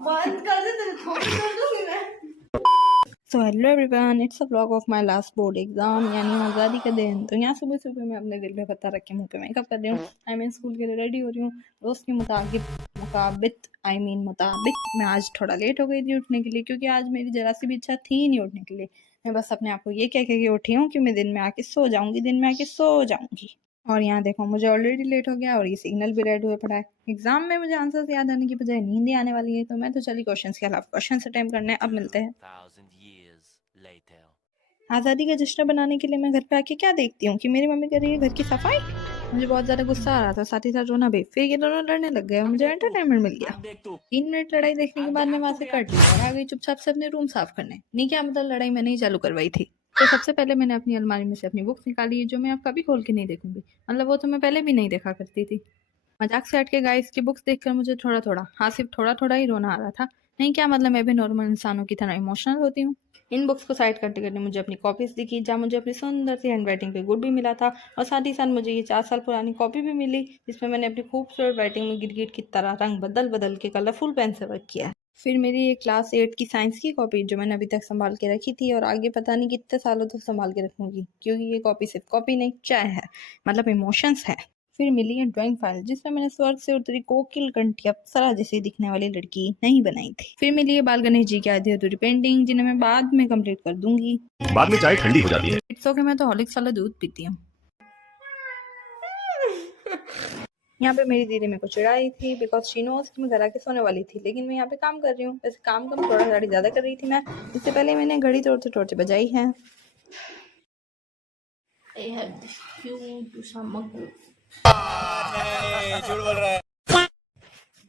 बंद कर दे, तेरे थोड़ी कर दूंगी मैं। So hello everyone, it's a vlog of my last board exam यानी आज़ादी का दिन। तो यहाँ सुबह सुबह मैं अपने दिल में पत्ता रख के मुँह पे मेकअप कर रही हूँ। आई मीन स्कूल के लिए रेडी हो रही हूँ। रोज़ के मुताबिक मैं आज थोड़ा लेट हो गई थी उठने के लिए, क्योंकि आज मेरी जरा सी भी इच्छा थी नहीं उठने के लिए। मैं बस अपने आप को ये कह के उठी हूँ कि मैं दिन में आके सो जाऊँगी। और यहाँ देखो मुझे ऑलरेडी लेट हो गया और ये सिग्नल भी रेड हुए पड़ा है। एग्जाम में मुझे आंसर्स याद आने की बजाय नींद ही आने वाली है, तो मैं तो चली क्वेश्चंस के अलावा क्वेश्चंस अटेम्प्ट करने। अब मिलते हैं। आज़ादी का जश्न बनाने के लिए मैं घर पे आके क्या देखती हूँ कि मेरी मम्मी कर रही है घर की सफाई। मुझे बहुत ज़्यादा गुस्सा आ रहा था, साथ ही साथ रोना भी। फिर ये दोनों लड़ने लग गए और मुझे एंटरटेनमेंट मिल गया। 3 मिनट लड़ाई देखने के बाद मैं वहाँ से कट ली और आ गई चुपचाप से अपने रूम साफ करने। नहीं, क्या मतलब लड़ाई मैंने ही चालू करवाई थी। तो सबसे पहले मैंने अपनी अलमारी में से अपनी बुक्स निकाली, जो मैं अब कभी खोल के नहीं देखूंगी। मतलब वो तो मैं पहले भी नहीं देखा करती थी। मजाक से हट के गाइस की बुक्स देखकर मुझे थोड़ा हाँ सिर्फ थोड़ा ही रोना आ रहा था। नहीं, क्या मतलब मैं भी नॉर्मल इंसानों की तरह इमोशनल होती हूँ। इन बुक्स को साइड करते करते मुझे अपनी कॉपीज दिखी, जहाँ मुझे अपनी सुंदर सी हैंडराइटिंग पे गुड भी मिला था, और साथ ही साथ मुझे ये 4 साल पुरानी कॉपी भी मिली, जिसमें मैंने अपनी खूबसूरत राइटिंग में गिरगिट की तरह रंग बदल बदल के कलरफुल पेन से वर्क किया है। फिर मेरी ये क्लास 8 की साइंस की कॉपी, जो मैंने अभी तक संभाल के रखी थी और आगे पता नहीं कितने सालों तक संभाल के रखूंगी, क्योंकि ये कॉपी सिर्फ कॉपी नहीं, चाय है, मतलब इमोशंस है। फिर मिली है ड्राइंग फाइल, जिसमें मैंने स्वर्ग से उतरी कोकिल कंठी अप्सरा जैसी दिखने वाली लड़की नहीं बनाई थी। फिर मिली है बाल गणेश जी की आधी अधूरी पेंटिंग, जिन्हें मैं बाद में कंप्लीट कर दूंगी। बाद में चाय ठंडी हो जाती है। इट्स ओके, मैं तो हॉर्लिक्स वाला दूध पीती हूँ। यहाँ पे मेरी दीदी मेरे को चिढ़ाई थी बिकॉज शी नोज कि मैं घर आके सोने वाली थी, लेकिन मैं यहाँ पे काम कर रही हूँ। वैसे काम कम थोड़ा गाड़ी ज़्यादा कर रही थी मैं। इससे पहले मैंने घड़ी तोड़ते तोड़ते बजाई है।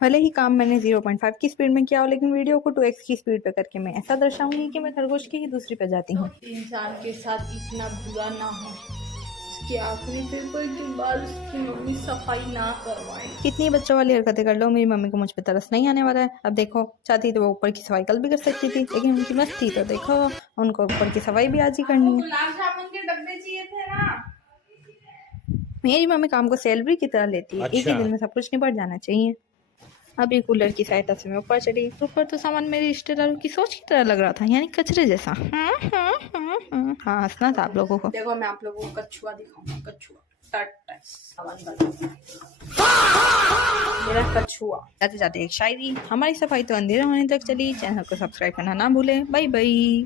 भले ही काम मैंने 0.5 की स्पीड में किया हो, लेकिन वीडियो को 2x की स्पीड पे करके मैं ऐसा दर्शाऊंगी कि मैं खरगोश की ही दूसरी प्रजाति हूँ। इंसान के साथ इतना बुरा ना हो कि आखिरी दिन पर दोबारा उसकी मम्मी सफाई ना करवाए। कितनी बच्चों वाली हरकतें कर लो, मेरी मम्मी को मुझ पे तरस नहीं आने वाला है। अब देखो, चाहती तो वो ऊपर की सफाई कल भी कर सकती थी, लेकिन उनकी मस्ती तो देखो, उनको ऊपर की सफाई भी आज ही करनी है। गुलाब जामुन के डब्बे चाहिए थे ना। मेरी मम्मी काम को सैलरी की तरह लेती है। एक ही दिन में सब कुछ निपट जाना चाहिए। अब ये कूलर की सहायता से मैं ऊपर चढ़ी, तो ऊपर तो सामान मेरे रिश्तेदारों की सोच की तरह लग रहा था, यानी कचरे जैसा। हाँ, हंसना था आप लोगों को। देखो मैं आप लोगों को कछुआ दिखाऊंगा, कछुआ मेरा कछुआ। जाते जाते एक शायरी, हमारी सफाई तो अंधेरा होने तक चली। चैनल को सब्सक्राइब करना ना भूले। Bye bye.